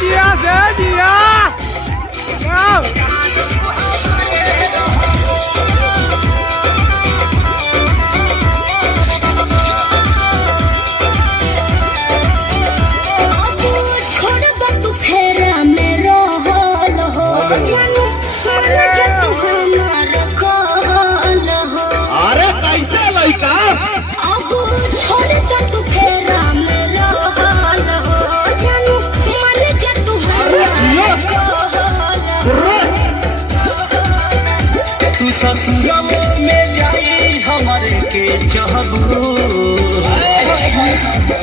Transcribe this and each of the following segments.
जिया से जिया अरे कैसे लड़का तू ससुरा में जाई हमारे के चाहबू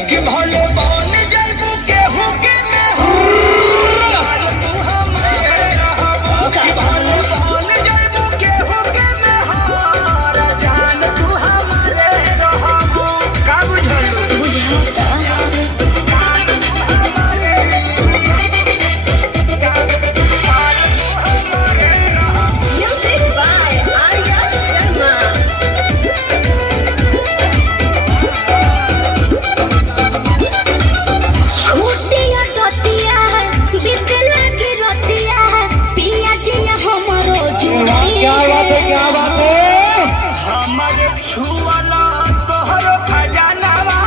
कि भले बन जाबू केहू के में हो तू हमारे रहबू कि भले बन जाबू केहू के में हो जान तू हमारे रहबू का बुझलू बुझाता क्या बात है हमारे छुआला तोहर खजानावा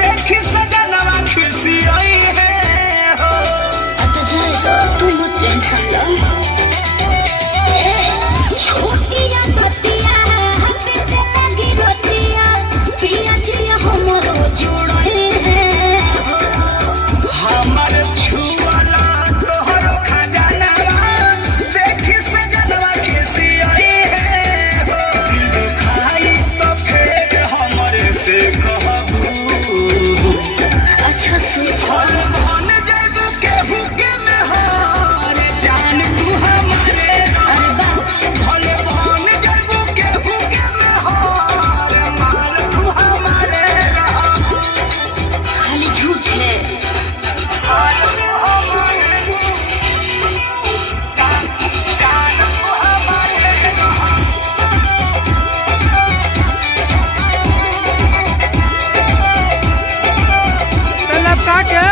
देखी सजनवा खुशी आई है हो आता जाए तू मत टेंशन लो छोटिया बतिया हमें ते लगी रोतिया पिया जिया हमरो जुड़े है हमारे छुआला तोहर खजानावा देखी सजनवा खुशी आई है हो दिल खाई तो फिर हमरे से कहबू अच्छा सोचो बन जाबू केहू के में हार जान तू हमारे अरे बा भले बन जाबू केहू के में हार माल तू हमारे रहबू खाली झूठ है लपका के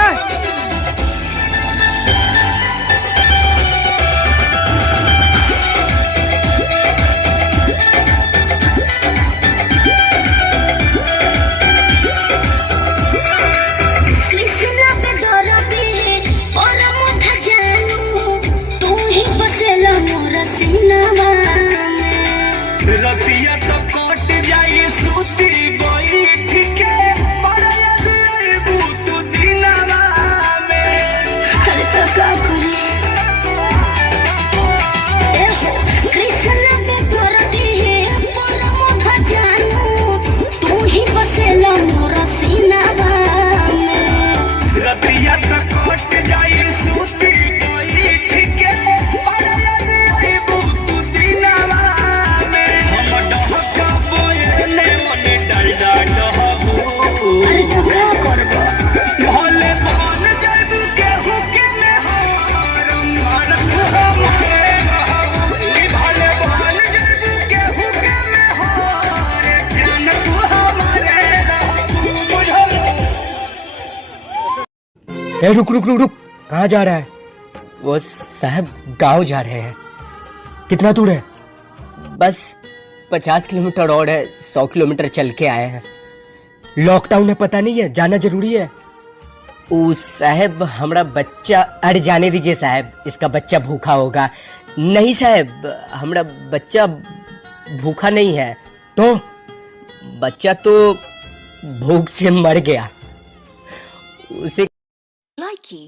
कृष्णा पे दरबी और मोथा जानू तू ही बसेला मोरा सीनावा में रतिया तो कट जाई सूती बैठ के पर याद आईबू तू दिनवा में हर तो का करी ए हो कृष्णा पे दरबी और मोथा जानू तू ही बसेला मोरा सीनावा में रतिया तो कट जाई सूती बैठ के पर याद आईबू तू दिनवा में हम डहकबो एने मने डालडा डहबू अरे तो का करबो भले बन जाबू केहू के में हार मार तू हमारे रहबू कि भले बन जाबू केहू के में हार जान तू हमारे रहबू बुझल ए रुक रुक रुक रुक कहाँ जा रहा है? वो साहब गांव जा रहे हैं। कितना दूर है? बस 50 किलोमीटर और है, 100 किलोमीटर चल के आए हैं। लॉकडाउन है, पता नहीं है, जाना जरूरी है। ओ साहब हमारा बच्चा, अरे जाने दीजिए साहब, इसका बच्चा भूखा होगा। नहीं साहब हमारा बच्चा भूखा नहीं है। तो बच्चा तो भूख से मर गया। उसे Likey